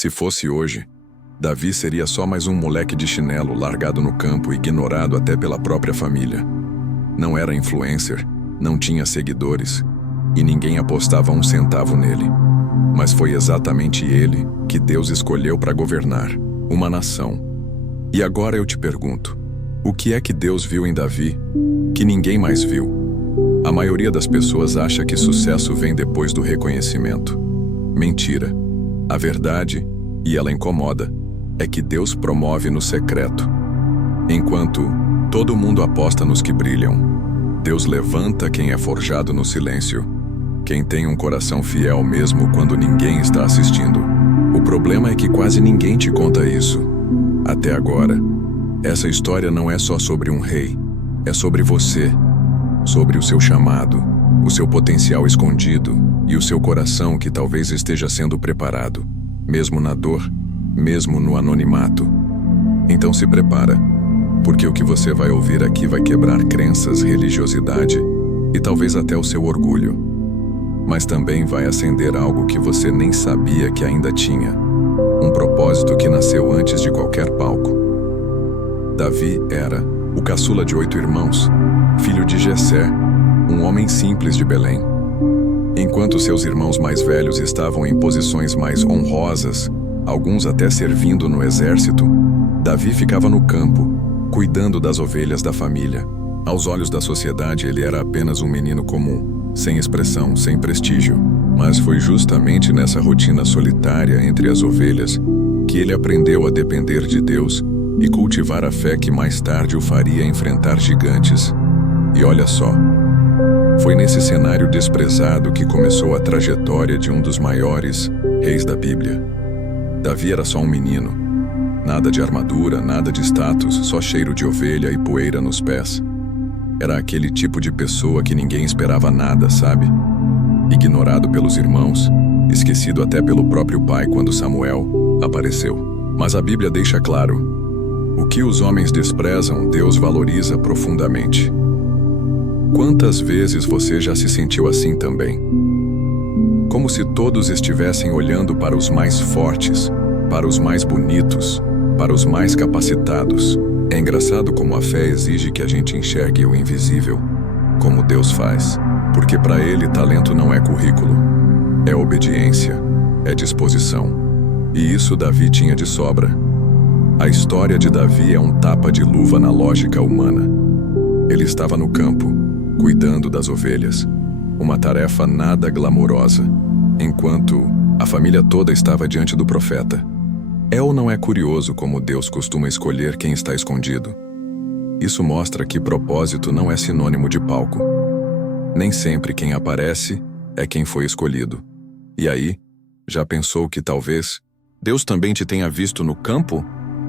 Se fosse hoje, Davi seria só mais um moleque de chinelo largado no campo, ignorado até pela própria família. Não era influencer, não tinha seguidores, e ninguém apostava um centavo nele. Mas foi exatamente ele que Deus escolheu para governar uma nação. E agora eu te pergunto, o que é que Deus viu em Davi que ninguém mais viu? A maioria das pessoas acha que sucesso vem depois do reconhecimento. Mentira. A verdade, e ela incomoda, é que Deus promove no secreto. Enquanto todo mundo aposta nos que brilham, Deus levanta quem é forjado no silêncio, quem tem um coração fiel mesmo quando ninguém está assistindo. O problema é que quase ninguém te conta isso. Até agora, essa história não é só sobre um rei, é sobre você, sobre o seu chamado, o seu potencial escondido e o seu coração que talvez esteja sendo preparado, mesmo na dor, mesmo no anonimato. Então se prepara, porque o que você vai ouvir aqui vai quebrar crenças, religiosidade e talvez até o seu orgulho. Mas também vai acender algo que você nem sabia que ainda tinha, um propósito que nasceu antes de qualquer palco. Davi era o caçula de 8 irmãos, filho de Jessé, um homem simples de Belém. Enquanto seus irmãos mais velhos estavam em posições mais honrosas, alguns até servindo no exército, Davi ficava no campo, cuidando das ovelhas da família. Aos olhos da sociedade, ele era apenas um menino comum, sem expressão, sem prestígio. Mas foi justamente nessa rotina solitária entre as ovelhas que ele aprendeu a depender de Deus e cultivar a fé que mais tarde o faria enfrentar gigantes. E olha só, foi nesse cenário desprezado que começou a trajetória de um dos maiores reis da Bíblia. Davi era só um menino. Nada de armadura, nada de status, só cheiro de ovelha e poeira nos pés. Era aquele tipo de pessoa que ninguém esperava nada, sabe? Ignorado pelos irmãos, esquecido até pelo próprio pai quando Samuel apareceu. Mas a Bíblia deixa claro: o que os homens desprezam, Deus valoriza profundamente. Quantas vezes você já se sentiu assim também? Como se todos estivessem olhando para os mais fortes, para os mais bonitos, para os mais capacitados. É engraçado como a fé exige que a gente enxergue o invisível, como Deus faz, porque para ele talento não é currículo, é obediência, é disposição. E isso Davi tinha de sobra. A história de Davi é um tapa de luva na lógica humana. Ele estava no campo, cuidando das ovelhas, uma tarefa nada glamourosa, enquanto a família toda estava diante do profeta. É ou não é curioso como Deus costuma escolher quem está escondido? Isso mostra que propósito não é sinônimo de palco. Nem sempre quem aparece é quem foi escolhido. E aí, já pensou que talvez Deus também te tenha visto no campo?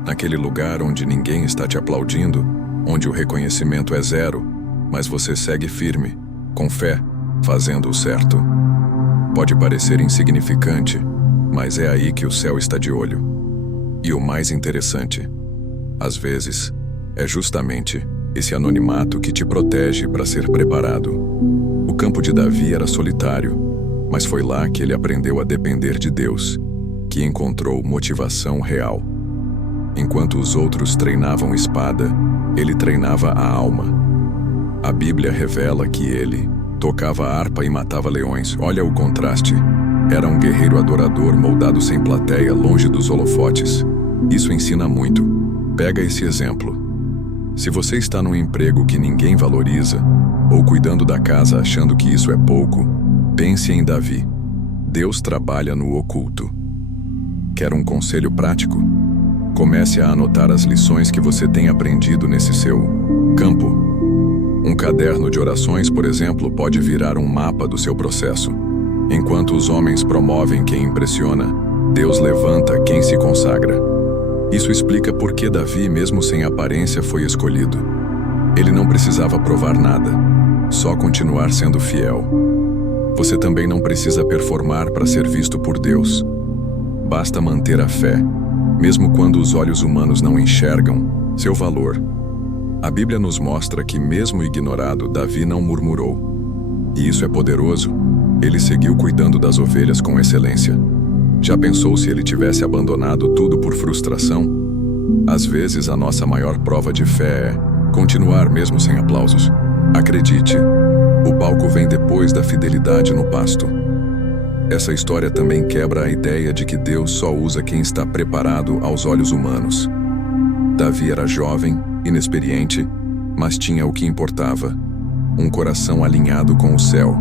Naquele lugar onde ninguém está te aplaudindo, onde o reconhecimento é zero, mas você segue firme, com fé, fazendo o certo. Pode parecer insignificante, mas é aí que o céu está de olho. E o mais interessante, às vezes, é justamente esse anonimato que te protege para ser preparado. O campo de Davi era solitário, mas foi lá que ele aprendeu a depender de Deus, que encontrou motivação real. Enquanto os outros treinavam espada, ele treinava a alma. A Bíblia revela que ele tocava harpa e matava leões. Olha o contraste. Era um guerreiro adorador moldado sem plateia, longe dos holofotes. Isso ensina muito. Pega esse exemplo. Se você está num emprego que ninguém valoriza, ou cuidando da casa achando que isso é pouco, pense em Davi. Deus trabalha no oculto. Quer um conselho prático? Comece a anotar as lições que você tem aprendido nesse seu campo. Um caderno de orações, por exemplo, pode virar um mapa do seu processo. Enquanto os homens promovem quem impressiona, Deus levanta quem se consagra. Isso explica por que Davi, mesmo sem aparência, foi escolhido. Ele não precisava provar nada, só continuar sendo fiel. Você também não precisa performar para ser visto por Deus. Basta manter a fé, mesmo quando os olhos humanos não enxergam seu valor. A Bíblia nos mostra que, mesmo ignorado, Davi não murmurou. E isso é poderoso. Ele seguiu cuidando das ovelhas com excelência. Já pensou se ele tivesse abandonado tudo por frustração? Às vezes, a nossa maior prova de fé é continuar mesmo sem aplausos. Acredite, o palco vem depois da fidelidade no pasto. Essa história também quebra a ideia de que Deus só usa quem está preparado aos olhos humanos. Davi era jovem, inexperiente, mas tinha o que importava: um coração alinhado com o céu.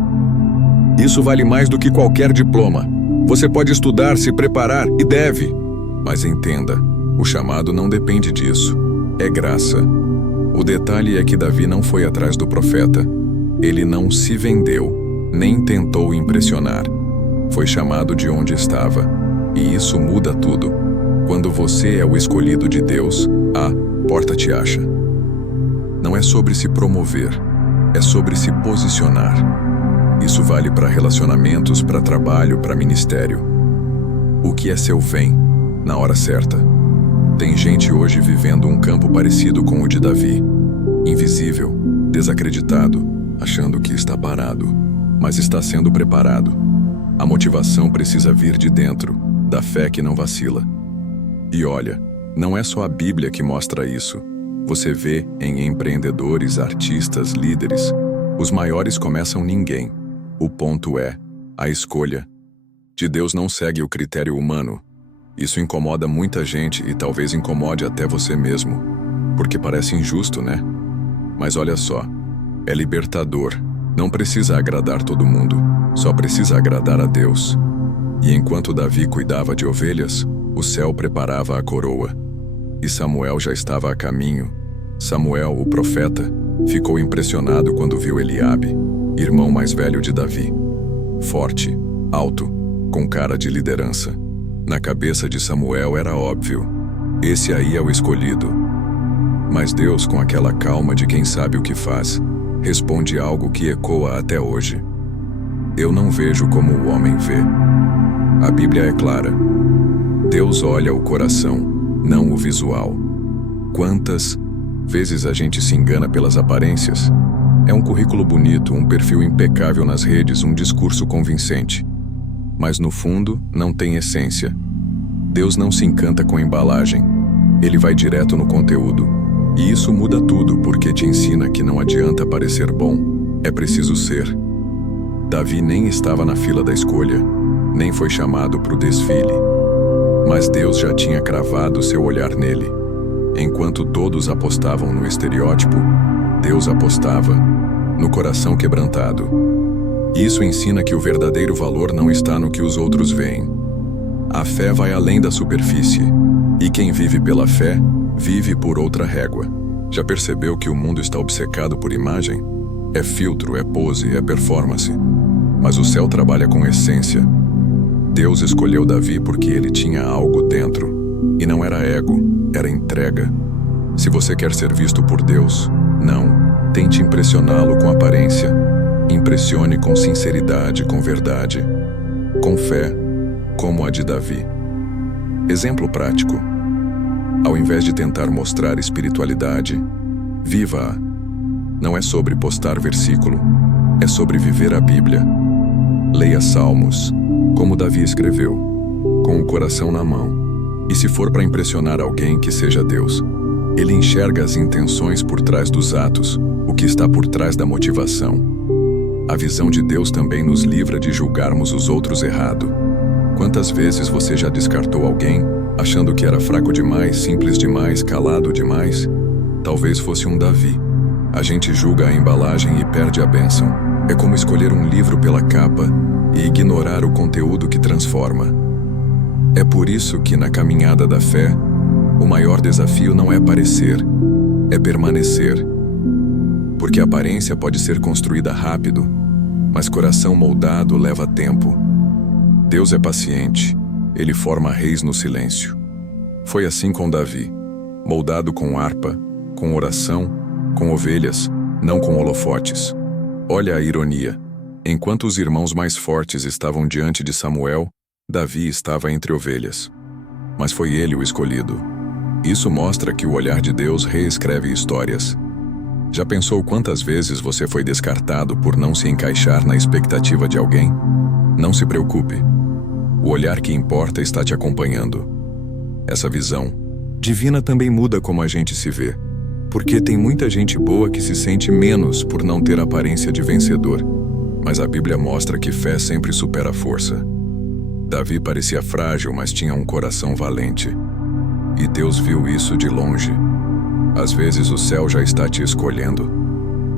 Isso vale mais do que qualquer diploma. Você pode estudar, se preparar e deve. Mas entenda, o chamado não depende disso. É graça. O detalhe é que Davi não foi atrás do profeta. Ele não se vendeu, nem tentou impressionar. Foi chamado de onde estava. E isso muda tudo. Quando você é o escolhido de Deus, a porta te acha. Não é sobre se promover, é sobre se posicionar. Isso vale para relacionamentos, para trabalho, para ministério. O que é seu vem, na hora certa. Tem gente hoje vivendo um campo parecido com o de Davi. Invisível, desacreditado, achando que está parado, mas está sendo preparado. A motivação precisa vir de dentro, da fé que não vacila. E olha, não é só a Bíblia que mostra isso. Você vê em empreendedores, artistas, líderes. Os maiores começam ninguém. O ponto é, a escolha de Deus não segue o critério humano. Isso incomoda muita gente e talvez incomode até você mesmo, porque parece injusto, né? Mas olha só, é libertador. Não precisa agradar todo mundo, só precisa agradar a Deus. E enquanto Davi cuidava de ovelhas, o céu preparava a coroa. E Samuel já estava a caminho. Samuel, o profeta, ficou impressionado quando viu Eliabe, irmão mais velho de Davi. Forte, alto, com cara de liderança. Na cabeça de Samuel era óbvio: esse aí é o escolhido. Mas Deus, com aquela calma de quem sabe o que faz, responde algo que ecoa até hoje. Eu não vejo como o homem vê. A Bíblia é clara. Deus olha o coração, não o visual. Quantas vezes a gente se engana pelas aparências? É um currículo bonito, um perfil impecável nas redes, um discurso convincente. Mas no fundo, não tem essência. Deus não se encanta com embalagem. Ele vai direto no conteúdo. E isso muda tudo, porque te ensina que não adianta parecer bom. É preciso ser. Davi nem estava na fila da escolha, nem foi chamado para o desfile. Mas Deus já tinha cravado seu olhar nele. Enquanto todos apostavam no estereótipo, Deus apostava no coração quebrantado. Isso ensina que o verdadeiro valor não está no que os outros veem. A fé vai além da superfície, e quem vive pela fé, vive por outra régua. Já percebeu que o mundo está obcecado por imagem? É filtro, é pose, é performance. Mas o céu trabalha com essência. Deus escolheu Davi porque ele tinha algo dentro. E não era ego, era entrega. Se você quer ser visto por Deus, não tente impressioná-lo com aparência. Impressione com sinceridade, com verdade, com fé, como a de Davi. Exemplo prático. Ao invés de tentar mostrar espiritualidade, viva-a. Não é sobre postar versículo, é sobre viver a Bíblia. Leia Salmos, como Davi escreveu, com o coração na mão. E se for para impressionar alguém, que seja Deus. Ele enxerga as intenções por trás dos atos, o que está por trás da motivação. A visão de Deus também nos livra de julgarmos os outros errado. Quantas vezes você já descartou alguém, achando que era fraco demais, simples demais, calado demais? Talvez fosse um Davi. A gente julga a embalagem e perde a bênção. É como escolher um livro pela capa e ignorar o conteúdo que transforma. É por isso que na caminhada da fé, o maior desafio não é parecer, é permanecer. Porque a aparência pode ser construída rápido, mas coração moldado leva tempo. Deus é paciente, ele forma reis no silêncio. Foi assim com Davi, moldado com harpa, com oração, com ovelhas, não com holofotes. Olha a ironia. Enquanto os irmãos mais fortes estavam diante de Samuel, Davi estava entre ovelhas. Mas foi ele o escolhido. Isso mostra que o olhar de Deus reescreve histórias. Já pensou quantas vezes você foi descartado por não se encaixar na expectativa de alguém? Não se preocupe. O olhar que importa está te acompanhando. Essa visão divina também muda como a gente se vê, porque tem muita gente boa que se sente menos por não ter aparência de vencedor, mas a Bíblia mostra que fé sempre supera a força. Davi parecia frágil, mas tinha um coração valente. E Deus viu isso de longe. Às vezes o céu já está te escolhendo.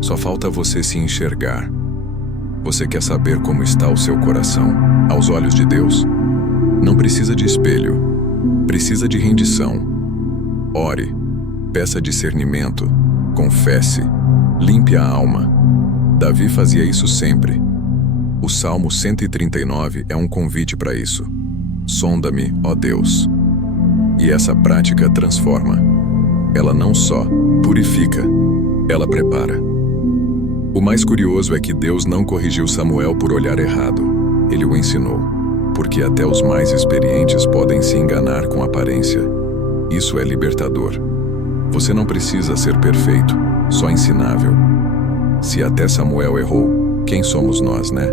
Só falta você se enxergar. Você quer saber como está o seu coração, aos olhos de Deus? Não precisa de espelho. Precisa de rendição. Ore. Peça discernimento. Confesse. Limpe a alma. Davi fazia isso sempre. O Salmo 139 é um convite para isso. Sonda-me, ó Deus. E essa prática transforma. Ela não só purifica, ela prepara. O mais curioso é que Deus não corrigiu Samuel por olhar errado. Ele o ensinou, porque até os mais experientes podem se enganar com aparência. Isso é libertador. Você não precisa ser perfeito, só ensinável. Se até Samuel errou, quem somos nós, né?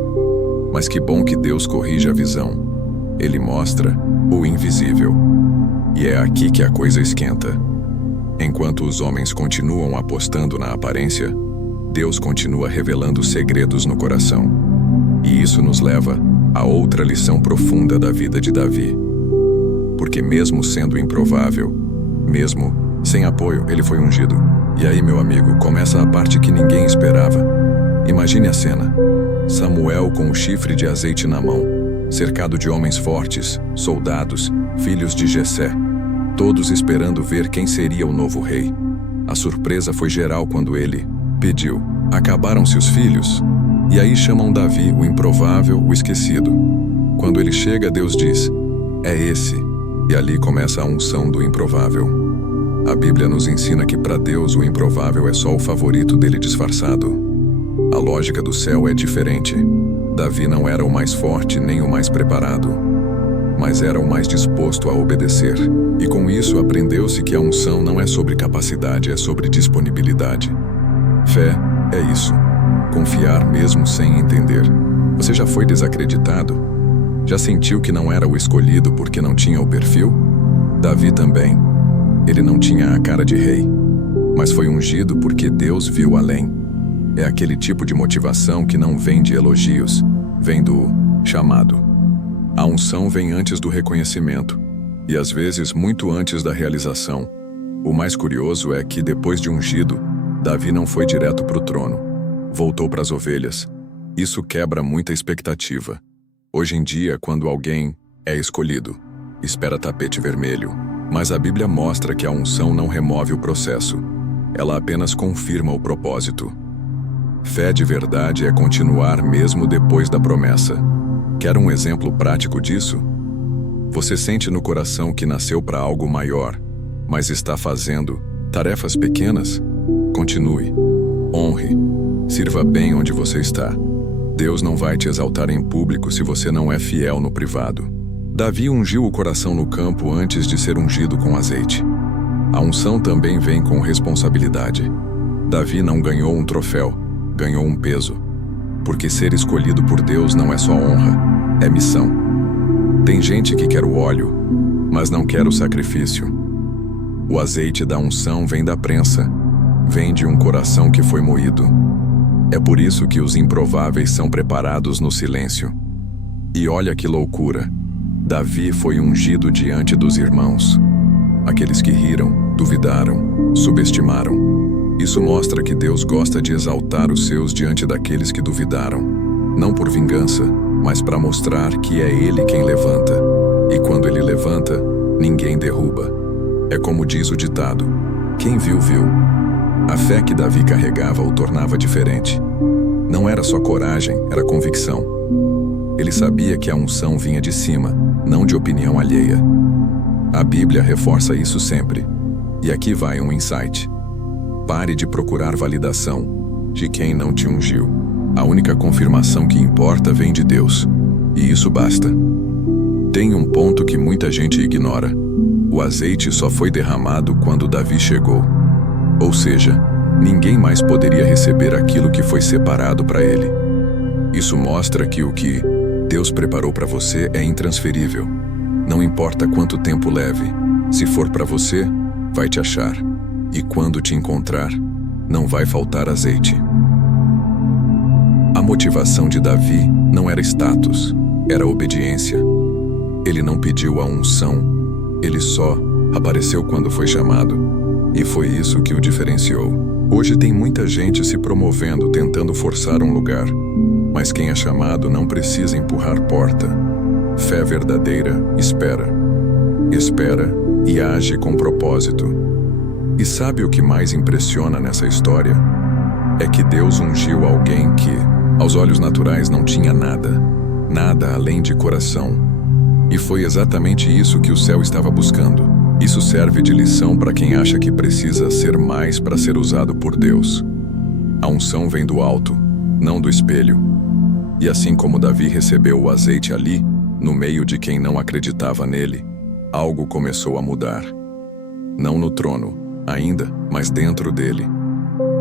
Mas que bom que Deus corrige a visão. Ele mostra o invisível. E é aqui que a coisa esquenta. Enquanto os homens continuam apostando na aparência, Deus continua revelando segredos no coração. E isso nos leva a outra lição profunda da vida de Davi. Porque mesmo sendo improvável, mesmo sem apoio, ele foi ungido. E aí, meu amigo, começa a parte que ninguém esperava. Imagine a cena. Samuel com o chifre de azeite na mão, cercado de homens fortes, soldados, filhos de Jessé, todos esperando ver quem seria o novo rei. A surpresa foi geral quando ele pediu: acabaram-se os filhos? E aí chamam Davi, o improvável, o esquecido. Quando ele chega, Deus diz: é esse. E ali começa a unção do improvável. A Bíblia nos ensina que para Deus o improvável é só o favorito dele disfarçado. A lógica do céu é diferente. Davi não era o mais forte nem o mais preparado, mas era o mais disposto a obedecer. E com isso aprendeu-se que a unção não é sobre capacidade, é sobre disponibilidade. Fé é isso. Confiar mesmo sem entender. Você já foi desacreditado? Já sentiu que não era o escolhido porque não tinha o perfil? Davi também. Ele não tinha a cara de rei, mas foi ungido porque Deus viu além. É aquele tipo de motivação que não vem de elogios, vem do chamado. A unção vem antes do reconhecimento, e às vezes muito antes da realização. O mais curioso é que depois de ungido, Davi não foi direto para o trono. Voltou para as ovelhas. Isso quebra muita expectativa. Hoje em dia, quando alguém é escolhido, espera tapete vermelho. Mas a Bíblia mostra que a unção não remove o processo. Ela apenas confirma o propósito. Fé de verdade é continuar mesmo depois da promessa. Quer um exemplo prático disso? Você sente no coração que nasceu para algo maior, mas está fazendo tarefas pequenas? Continue. Honre. Sirva bem onde você está. Deus não vai te exaltar em público se você não é fiel no privado. Davi ungiu o coração no campo antes de ser ungido com azeite. A unção também vem com responsabilidade. Davi não ganhou um troféu, ganhou um peso. Porque ser escolhido por Deus não é só honra, é missão. Tem gente que quer o óleo, mas não quer o sacrifício. O azeite da unção vem da prensa, vem de um coração que foi moído. É por isso que os improváveis são preparados no silêncio. E olha que loucura! Davi foi ungido diante dos irmãos. Aqueles que riram, duvidaram, subestimaram. Isso mostra que Deus gosta de exaltar os seus diante daqueles que duvidaram. Não por vingança, mas para mostrar que é Ele quem levanta. E quando Ele levanta, ninguém derruba. É como diz o ditado: quem viu, viu. A fé que Davi carregava o tornava diferente. Não era só coragem, era convicção. Ele sabia que a unção vinha de cima, não de opinião alheia. A Bíblia reforça isso sempre. E aqui vai um insight. Pare de procurar validação de quem não te ungiu. A única confirmação que importa vem de Deus. E isso basta. Tem um ponto que muita gente ignora. O azeite só foi derramado quando Davi chegou. Ou seja, ninguém mais poderia receber aquilo que foi separado para ele. Isso mostra que o que Deus preparou para você é intransferível. Não importa quanto tempo leve, se for para você, vai te achar. E quando te encontrar, não vai faltar azeite. A motivação de Davi não era status, era obediência. Ele não pediu a unção, ele só apareceu quando foi chamado. E foi isso que o diferenciou. Hoje tem muita gente se promovendo, tentando forçar um lugar. Mas quem é chamado não precisa empurrar porta. Fé verdadeira espera. Espera e age com propósito. E sabe o que mais impressiona nessa história? É que Deus ungiu alguém que, aos olhos naturais, não tinha nada. Nada além de coração. E foi exatamente isso que o céu estava buscando. Isso serve de lição para quem acha que precisa ser mais para ser usado por Deus. A unção vem do alto, não do espelho. E assim como Davi recebeu o azeite ali, no meio de quem não acreditava nele, algo começou a mudar. Não no trono, ainda, mas dentro dele.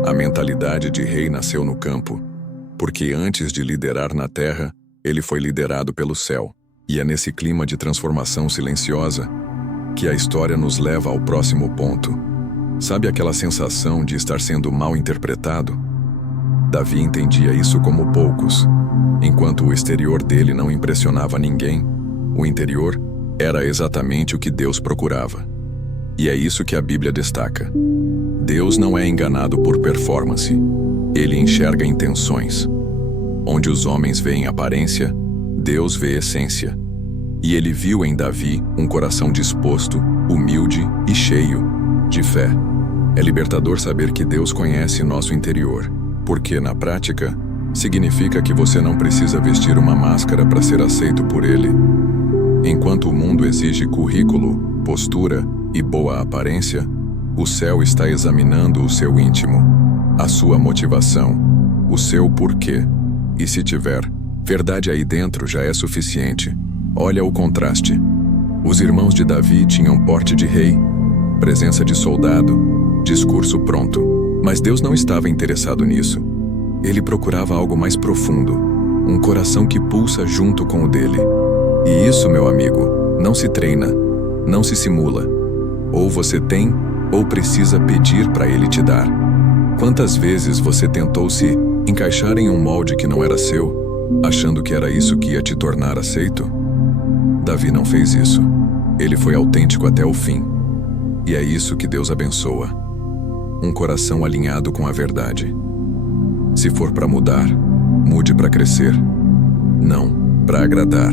A mentalidade de rei nasceu no campo, porque antes de liderar na terra, ele foi liderado pelo céu. E é nesse clima de transformação silenciosa que a história nos leva ao próximo ponto. Sabe aquela sensação de estar sendo mal interpretado? Davi entendia isso como poucos. Enquanto o exterior dele não impressionava ninguém, o interior era exatamente o que Deus procurava. E é isso que a Bíblia destaca. Deus não é enganado por performance. Ele enxerga intenções. Onde os homens veem aparência, Deus vê essência. E ele viu em Davi um coração disposto, humilde e cheio de fé. É libertador saber que Deus conhece nosso interior, porque, na prática, significa que você não precisa vestir uma máscara para ser aceito por Ele. Enquanto o mundo exige currículo, postura e boa aparência, o céu está examinando o seu íntimo, a sua motivação, o seu porquê. E se tiver verdade aí dentro, já é suficiente. Olha o contraste. Os irmãos de Davi tinham porte de rei, presença de soldado, discurso pronto. Mas Deus não estava interessado nisso. Ele procurava algo mais profundo, um coração que pulsa junto com o dele. E isso, meu amigo, não se treina, não se simula. Ou você tem, ou precisa pedir para ele te dar. Quantas vezes você tentou se encaixar em um molde que não era seu, achando que era isso que ia te tornar aceito? Davi não fez isso. Ele foi autêntico até o fim. E é isso que Deus abençoa. Um coração alinhado com a verdade. Se for para mudar, mude para crescer. Não para agradar.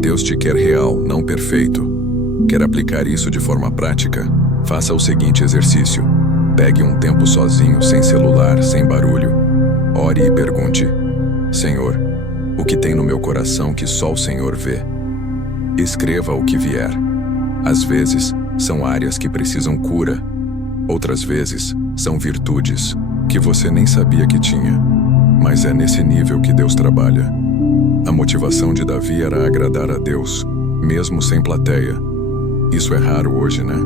Deus te quer real, não perfeito. Quer aplicar isso de forma prática? Faça o seguinte exercício. Pegue um tempo sozinho, sem celular, sem barulho. Ore e pergunte: Senhor, o que tem no meu coração que só o Senhor vê? Escreva o que vier. Às vezes, são áreas que precisam cura. Outras vezes, são virtudes que você nem sabia que tinha. Mas é nesse nível que Deus trabalha. A motivação de Davi era agradar a Deus, mesmo sem plateia. Isso é raro hoje, né?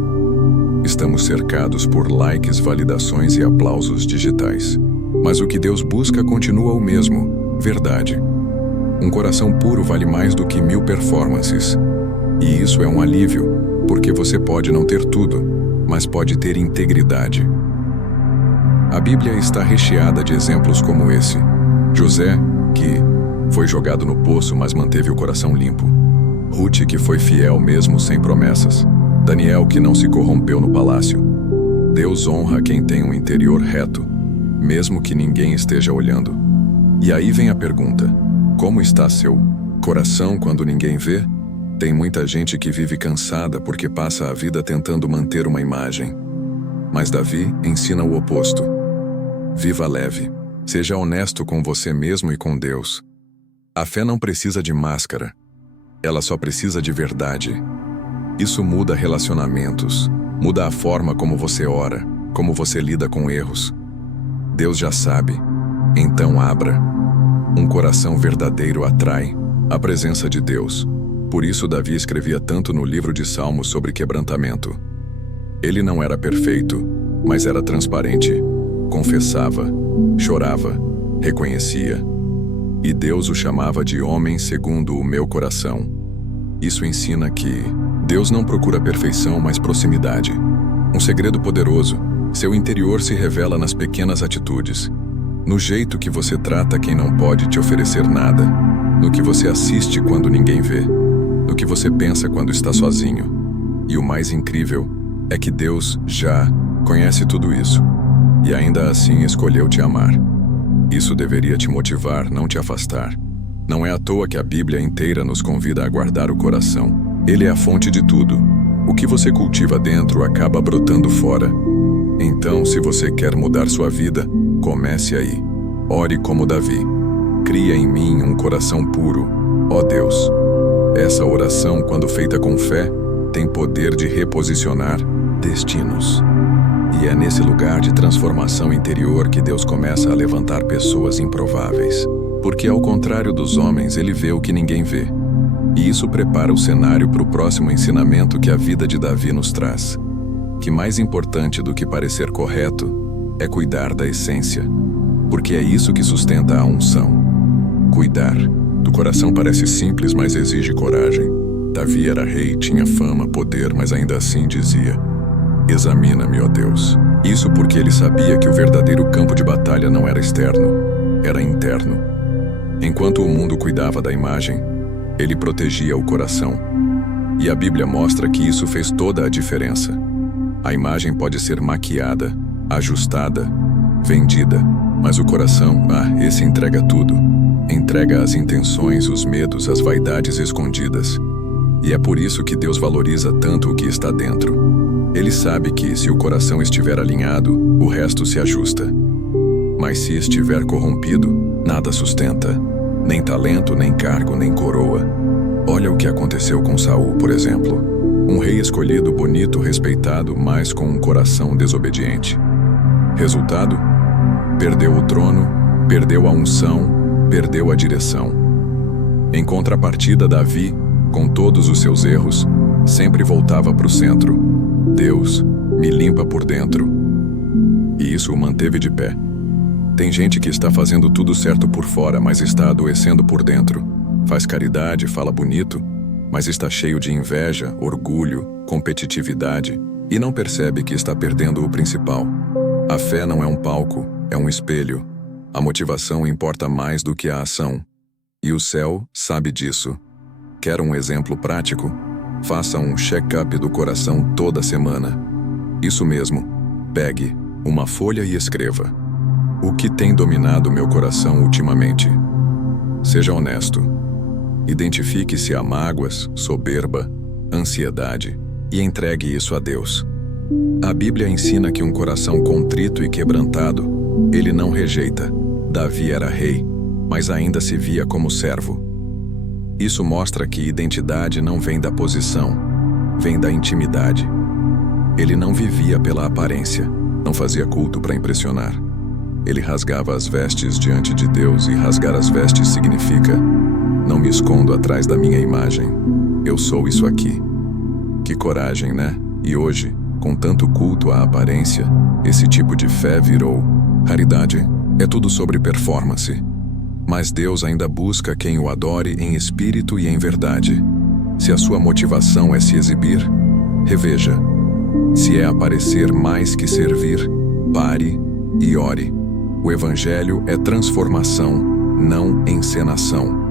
Estamos cercados por likes, validações e aplausos digitais. Mas o que Deus busca continua o mesmo: verdade. Um coração puro vale mais do que 1000 performances. E isso é um alívio, porque você pode não ter tudo, mas pode ter integridade. A Bíblia está recheada de exemplos como esse. José, que foi jogado no poço, mas manteve o coração limpo. Ruth, que foi fiel mesmo sem promessas. Daniel, que não se corrompeu no palácio. Deus honra quem tem um interior reto, mesmo que ninguém esteja olhando. E aí vem a pergunta: como está seu coração quando ninguém vê? Tem muita gente que vive cansada porque passa a vida tentando manter uma imagem. Mas Davi ensina o oposto. Viva leve. Seja honesto com você mesmo e com Deus. A fé não precisa de máscara. Ela só precisa de verdade. Isso muda relacionamentos, muda a forma como você ora, como você lida com erros. Deus já sabe, então abra. Um coração verdadeiro atrai a presença de Deus. Por isso Davi escrevia tanto no livro de Salmos sobre quebrantamento. Ele não era perfeito, mas era transparente. Confessava, chorava, reconhecia. e Deus o chamava de homem segundo o meu coração. Isso ensina que Deus não procura perfeição, mas proximidade. Um segredo poderoso: seu interior se revela nas pequenas atitudes, no jeito que você trata quem não pode te oferecer nada, no que você assiste quando ninguém vê, no que você pensa quando está sozinho. E o mais incrível é que Deus já conhece tudo isso, e ainda assim escolheu te amar. Isso deveria te motivar, não te afastar. Não é à toa que a Bíblia inteira nos convida a guardar o coração. Ele é a fonte de tudo. O que você cultiva dentro acaba brotando fora. Então, se você quer mudar sua vida, comece aí. Ore como Davi. Cria em mim um coração puro, ó Deus. Essa oração, quando feita com fé, tem poder de reposicionar destinos. E é nesse lugar de transformação interior que Deus começa a levantar pessoas improváveis. Porque, ao contrário dos homens, ele vê o que ninguém vê. E isso prepara o cenário para o próximo ensinamento que a vida de Davi nos traz. Que mais importante do que parecer correto é cuidar da essência. Porque é isso que sustenta a unção. Cuidar. Do coração parece simples, mas exige coragem. Davi era rei, tinha fama, poder, mas ainda assim dizia: examina-me, ó Deus. Isso porque ele sabia que o verdadeiro campo de batalha não era externo, era interno. Enquanto o mundo cuidava da imagem, ele protegia o coração. E a Bíblia mostra que isso fez toda a diferença. A imagem pode ser maquiada, ajustada, vendida, mas o coração, esse entrega tudo. Entrega as intenções, os medos, as vaidades escondidas. E é por isso que Deus valoriza tanto o que está dentro. Ele sabe que, se o coração estiver alinhado, o resto se ajusta. Mas se estiver corrompido, nada sustenta. Nem talento, nem cargo, nem coroa. Olha o que aconteceu com Saul, por exemplo. Um rei escolhido, bonito, respeitado, mas com um coração desobediente. Resultado? Perdeu o trono, perdeu a unção, perdeu a direção. Em contrapartida, Davi, com todos os seus erros, sempre voltava para o centro. Deus, me limpa por dentro. E isso o manteve de pé. Tem gente que está fazendo tudo certo por fora, mas está adoecendo por dentro. Faz caridade, fala bonito, mas está cheio de inveja, orgulho, competitividade e não percebe que está perdendo o principal. A fé não é um palco, é um espelho. A motivação importa mais do que a ação. E o céu sabe disso. Quer um exemplo prático? Faça um check-up do coração toda semana. Isso mesmo. Pegue uma folha e escreva: o que tem dominado meu coração ultimamente? Seja honesto. Identifique se há mágoas, soberba, ansiedade e entregue isso a Deus. A Bíblia ensina que um coração contrito e quebrantado, ele não rejeita. Davi era rei, mas ainda se via como servo. Isso mostra que identidade não vem da posição, vem da intimidade. Ele não vivia pela aparência, não fazia culto para impressionar. Ele rasgava as vestes diante de Deus, e rasgar as vestes significa: não me escondo atrás da minha imagem. Eu sou isso aqui. Que coragem, né? E hoje, com tanto culto à aparência, esse tipo de fé virou raridade. É tudo sobre performance. Mas Deus ainda busca quem o adore em espírito e em verdade. Se a sua motivação é se exibir, reveja. Se é aparecer mais que servir, pare e ore. O Evangelho é transformação, não encenação.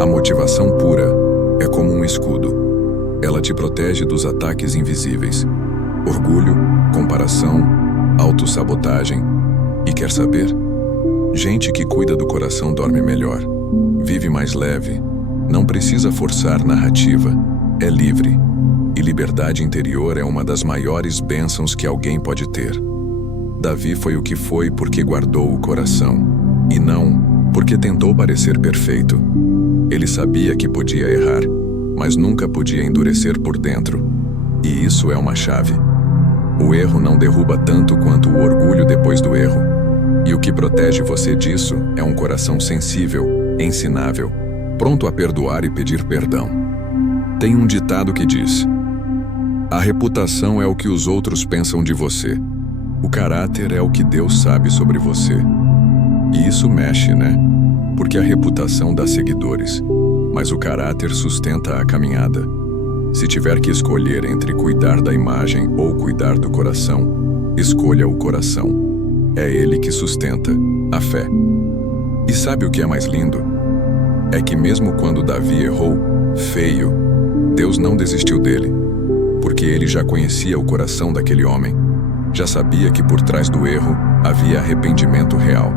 A motivação pura é como um escudo. Ela te protege dos ataques invisíveis. Orgulho, comparação, autossabotagem. E quer saber? Gente que cuida do coração dorme melhor, vive mais leve, não precisa forçar narrativa, é livre. E liberdade interior é uma das maiores bênçãos que alguém pode ter. Davi foi o que foi porque guardou o coração, e não porque tentou parecer perfeito. Ele sabia que podia errar, mas nunca podia endurecer por dentro. E isso é uma chave. O erro não derruba tanto quanto o orgulho depois do erro. E o que protege você disso é um coração sensível, ensinável, pronto a perdoar e pedir perdão. Tem um ditado que diz: a reputação é o que os outros pensam de você. O caráter é o que Deus sabe sobre você. E isso mexe, né? porque a reputação dá seguidores, mas o caráter sustenta a caminhada. Se tiver que escolher entre cuidar da imagem ou cuidar do coração, escolha o coração. É ele que sustenta a fé. E sabe o que é mais lindo? É que mesmo quando Davi errou, feio, Deus não desistiu dele, porque ele já conhecia o coração daquele homem. Já sabia que por trás do erro havia arrependimento real.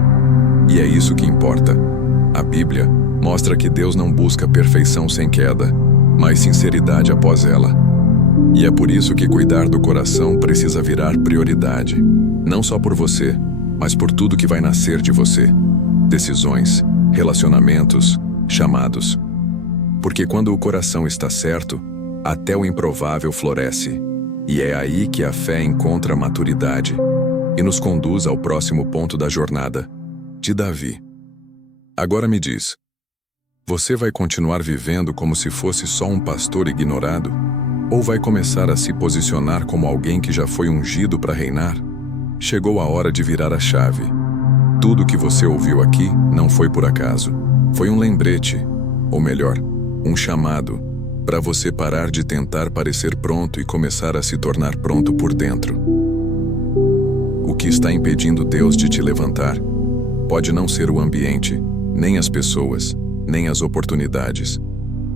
E é isso que importa. A Bíblia mostra que Deus não busca perfeição sem queda, mas sinceridade após ela. E é por isso que cuidar do coração precisa virar prioridade. Não só por você, mas por tudo que vai nascer de você. Decisões, relacionamentos, chamados. Porque quando o coração está certo, até o improvável floresce. E é aí que a fé encontra maturidade e nos conduz ao próximo ponto da jornada, de Davi. Agora me diz, você vai continuar vivendo como se fosse só um pastor ignorado? Ou vai começar a se posicionar como alguém que já foi ungido para reinar? Chegou a hora de virar a chave. Tudo que você ouviu aqui não foi por acaso. Foi um lembrete, ou melhor, um chamado, para você parar de tentar parecer pronto e começar a se tornar pronto por dentro. O que está impedindo Deus de te levantar pode não ser o ambiente, nem as pessoas, nem as oportunidades.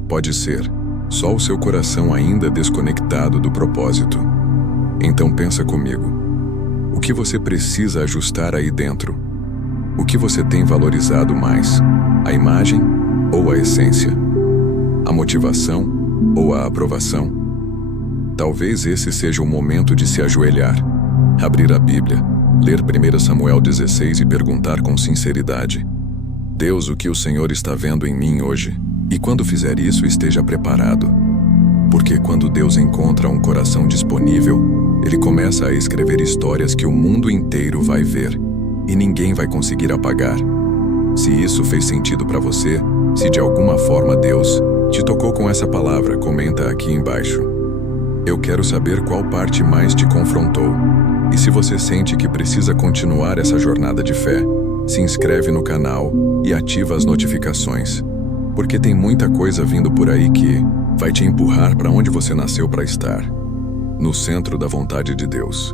Pode ser só o seu coração ainda desconectado do propósito. Então pensa comigo. O que você precisa ajustar aí dentro? O que você tem valorizado mais? A imagem ou a essência? A motivação ou a aprovação? Talvez esse seja o momento de se ajoelhar, abrir a Bíblia, ler 1 Samuel 16 e perguntar com sinceridade: Deus, o que o Senhor está vendo em mim hoje? E quando fizer isso, esteja preparado. Porque quando Deus encontra um coração disponível, Ele começa a escrever histórias que o mundo inteiro vai ver e ninguém vai conseguir apagar. Se isso fez sentido para você, se de alguma forma Deus te tocou com essa palavra, comenta aqui embaixo. Eu quero saber qual parte mais te confrontou. E se você sente que precisa continuar essa jornada de fé, se inscreve no canal e ativa as notificações. Porque tem muita coisa vindo por aí que vai te empurrar para onde você nasceu para estar. No centro da vontade de Deus.